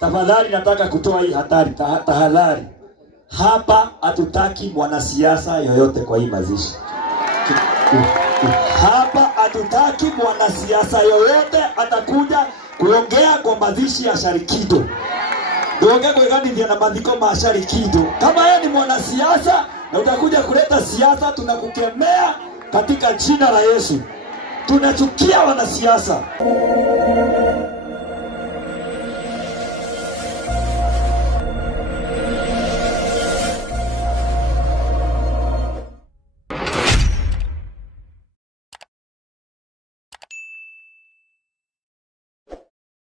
Tafadhali nataka kutoa hii tahadhari. Hapa hatutaki mwanasiasa yoyote kwa hii mazishi. Hapa hatutaki mwanasiasa yoyote atakuja kuongea kwa mazishi ya Sharikido. Ndoga kwa gani vya na madhiko Sharikido. Kama yeye ni mwanasiasa na utakuja kuleta siasa, tunakukemea katika jina la Yesu. Tunachukia wanasiasa.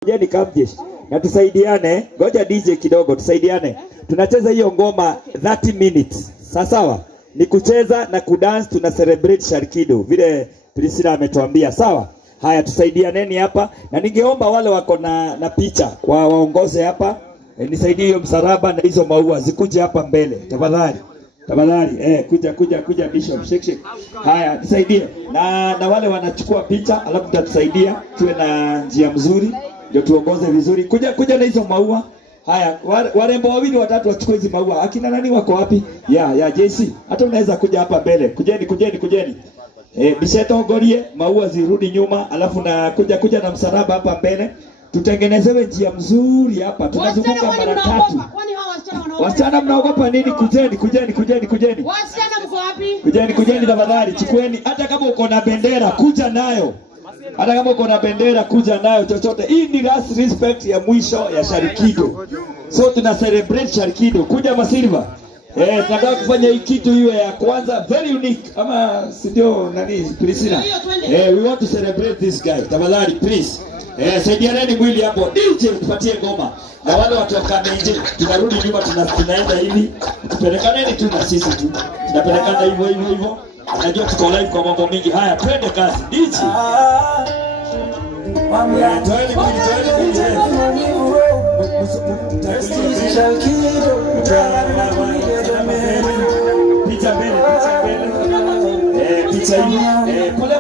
Jeni Kamjeshi na tusaidiane, ngoja DJ kidogo tusaidiane. Tunacheza hiyo ngoma 30 minutes. Sawa? Ni kucheza na kudance, tuna celebrate Sharikido vile Priscilla ametuambia. Sawa? Haya tusaidianeni hapa na ningeomba wale wako na picha kwa waongoze hapa. Nisaidie hiyo msalaba na hizo maua zikuje hapa mbele. Tafadhali. Kuja Bishop shake. Haya nisaidie. Na wale wanachukua picha alafu tutatusaidia tuwe na njia mzuri. Ndio tuongoze vizuri. Kuja na hizo maua. Haya, warembo wawili watatu wachukue hizo maua. Akina nani wako wapi? Ya JC. Hata unaweza kuja hapa mbele. Kujeni. Bisheto ngorie, maua zirudi nyuma, alafu na kuja na msalaba hapa mbele. Tutengenezewe njia mzuri hapa. Tunazunguka mara 3. Wasichana mnaogopa nini? Kujeni. Wasichana mko wapi? Kujeni tafadhali. Chukueni hata kama uko na bendera, kuja nayo. Hata kama uko na bendera kuja nayo chochote. Hii ni last respect ya mwisho ya Sharikido. So tuna celebrate Sharikido. Kuja Masilva. Tunataka kufanya hii kitu iwe ya kwanza very unique. Ama ndio nani Priscilla? We want to celebrate this guy. Tafadhali please. Saidianeni mwili hapo. DJ tupatie ngoma. Na wale watu wakame nje tunarudi nyuma tunaenda hivi. Tupelekaneni tu na sisi tu. Tunapelekana hivyo. Najua tuko live kwa mambo mengi. Haya, twende kazi. DJ.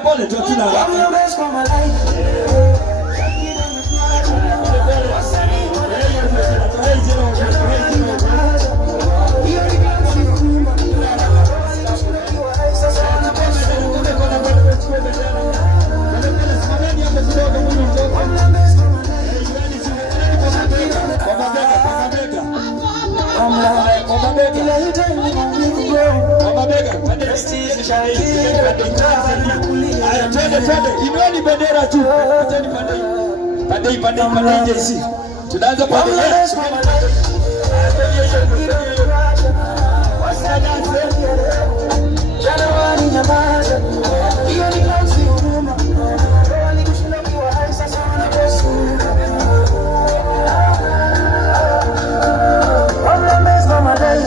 Pole tu tuna Imeoni bendera tu. Pande JC. Tunaanza pande. Januari nyamaza. Hiyo ni kazi huruma. Wali kushinda kwa hai sasa wanakosa. Wamlemez mama dai.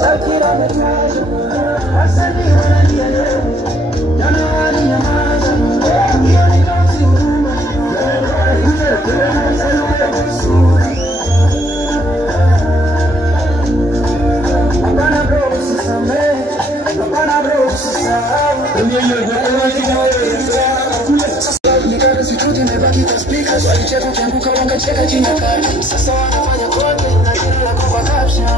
Shakira metaja. Asante wanalia leo. Januari nyamaza. Hiyo ni kazi huruma. Hapana bro usisame. Hapana bro usisahau. Nikana situti nimebaki kwa speakers. Walicheka kuanguka wangacheka chini ya kadi. Sasa wanafanya kote na kitu ya kwa caption.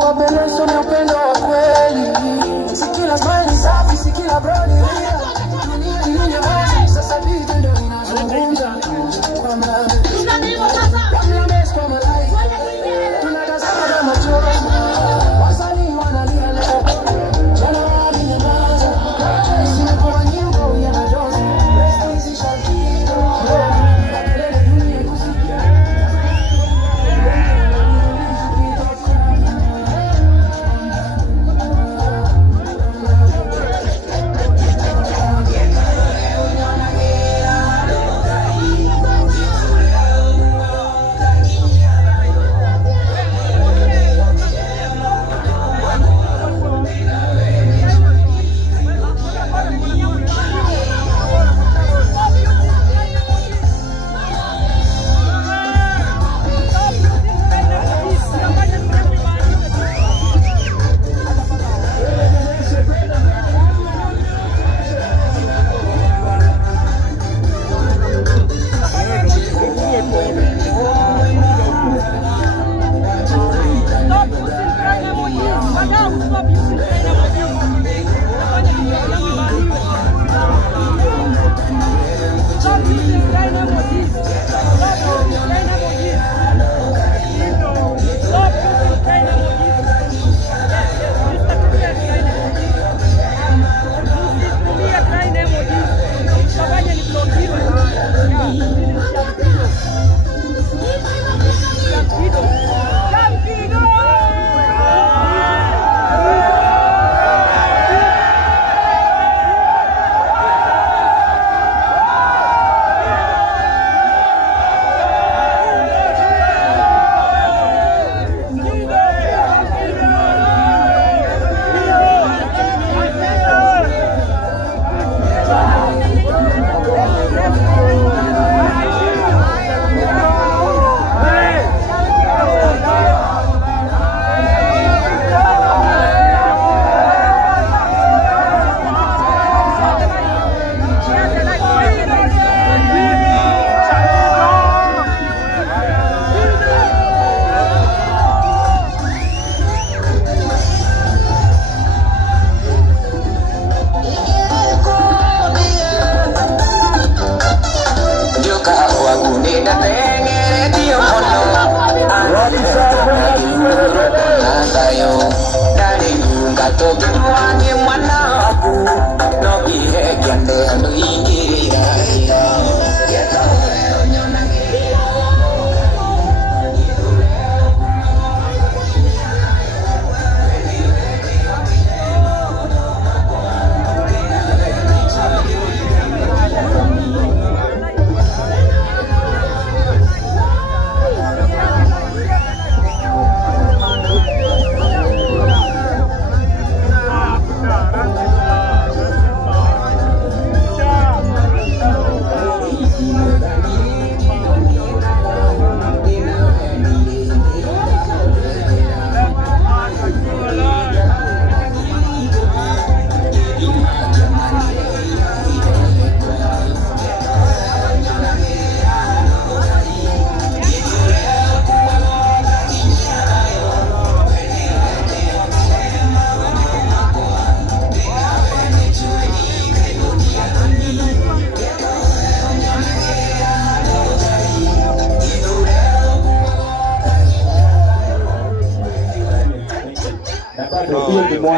Wapenzi na upendo wa kweli. Sikila smile safi, sikila brody. Sasa vitu ndio inazungumza. Kwa maana tunadhiwa sasa. Kwa malai. Tunatazama kama chozi. Wasanii wanalia leo. Januari nyamaza. Sina kwa nyimbo ya majonzi. Hizi Sharikido. Napeleka dunia kusikia.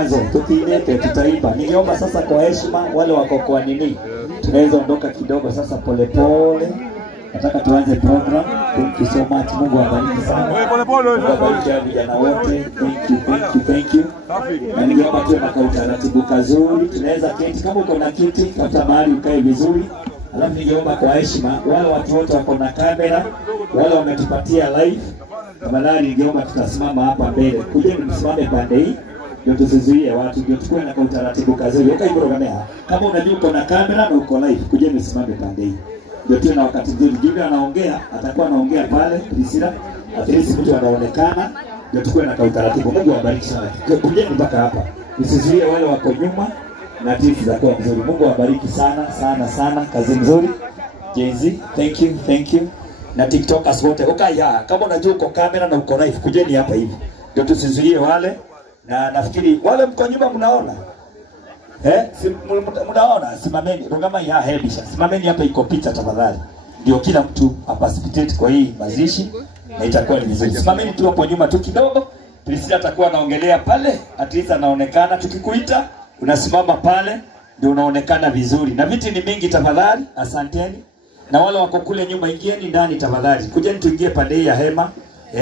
mwanzo tukiilete tutaimba. Ningeomba sasa kwa heshima wale wako kwa nini, tunaweza ondoka kidogo sasa polepole. Nataka tuanze program. Thank you so much. Mungu awabariki sana. Awabariki vijana wote. Thank you. Na ningeomba tuwe na utaratibu kazuri. Tunaweza keti, kama uko na kiti tafuta mahali ukae vizuri. Alafu ningeomba kwa heshima wale watu wote wako na kamera, wale wametupatia live, tafadhali ningeomba tutasimama hapa mbele. Kujeni msimame pande hii ndio tusizuie watu, ndio tukue na utaratibu kazuri. Ukaiprogamea. Kama unajua uko na kamera na uko live, kujeni msimame pande hii. Ndio tuna wakati mzuri. Jumbe anaongea, atakuwa anaongea pale Priscilla. At least mtu anaonekana, ndio tukue na utaratibu. Mungu awabariki sana. Kujeni mpaka hapa. Usizuie wale wako nyuma na tifu za kwa mzuri. Mungu awabariki sana sana sana. Kazi nzuri. Jay-Z, thank you. Na TikTokers wote. Ya, kama unajua uko kamera na uko live, kujeni hapa hivi. Ndio tusizuie wale. Na nafikiri wale mko nyuma mnaona. Mnaona, simameni. Rugama ya hebisha. Simameni hapa iko picha tafadhali. Ndio kila mtu participate kwa hii mazishi na itakuwa ni vizuri. Simameni tu hapo nyuma tu kidogo. Priscilla atakuwa anaongelea pale, at least anaonekana. Tukikuita unasimama pale ndio unaonekana vizuri. Na viti ni mingi tafadhali, asanteni. Na wale wako kule nyuma ingieni ndani tafadhali. Kujeni tuingie pande ya hema.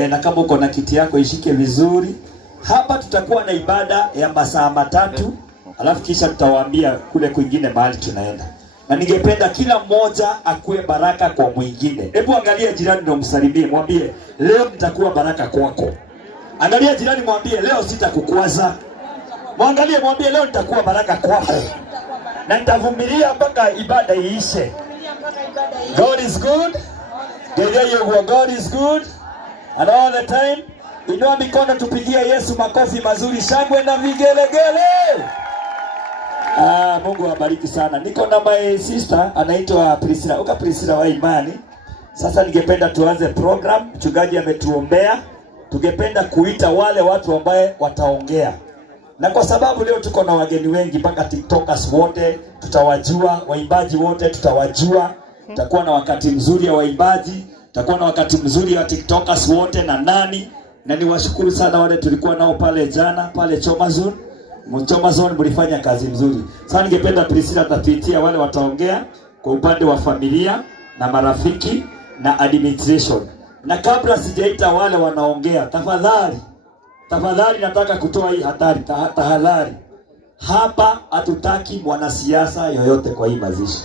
Na kama uko na kiti yako ishike vizuri. Hapa tutakuwa na ibada ya masaa 3. Alafu kisha tutawaambia kule kwingine mahali tunaenda. Na ningependa kila mmoja akue baraka kwa mwingine. Hebu angalia jirani na umsalimie, mwambie leo nitakuwa baraka kwako. Angalia jirani mwambie leo sitakukwaza. Mwangalie mwambie leo nitakuwa baraka kwako. Na nitavumilia mpaka ibada iishe. God is good. God is good. And all the time. Inua mikono tupigie Yesu makofi mazuri, shangwe na vigelegele. Mungu awabariki sana. Niko na my sister anaitwa Priscilla. Priscilla wa imani. Sasa ningependa tuanze program. Mchungaji ametuombea. Tungependa kuita wale watu ambao wataongea. Na kwa sababu leo tuko na wageni wengi mpaka TikTokers wote tutawajua, waimbaji wote tutawajua. Tutakuwa na wakati mzuri wa waimbaji, tutakuwa na wakati mzuri wa TikTokers wote na nani. Na niwashukuru sana wale tulikuwa nao pale jana, pale Chomazone. Chomazone mlifanya kazi nzuri. Sasa ningependa Priscilla atapitia wale wataongea kwa upande wa familia na marafiki na administration. Na kabla sijaita wale wanaongea, tafadhali nataka kutoa hii tahadhari. Hapa hatutaki mwanasiasa yoyote kwa hii mazishi.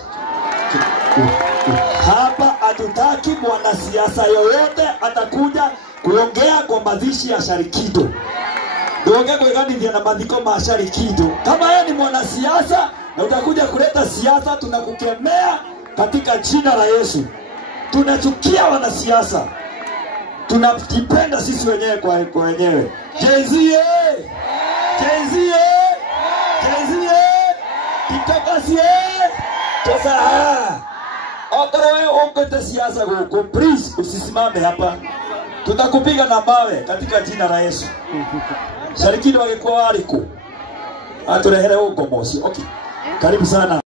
Hapa hatutaki mwanasiasa yoyote atakuja kuongea kwa mazishi ya Sharikido. Ndoongea kwa gani vya na madhiko ma Sharikido. Kama yeye ni mwanasiasa na utakuja kuleta siasa, tunakukemea katika jina la Yesu. Tunachukia wanasiasa. Tunajipenda sisi wenyewe kwa wenyewe. Jay-Z, TikTokers, sasa wewe ongote siasa huko, please usisimame hapa. Tutakupiga na mawe katika jina la Yesu. Sharikido wangekuwa waliko. Aturehere huko mosi. Okay. Karibu sana.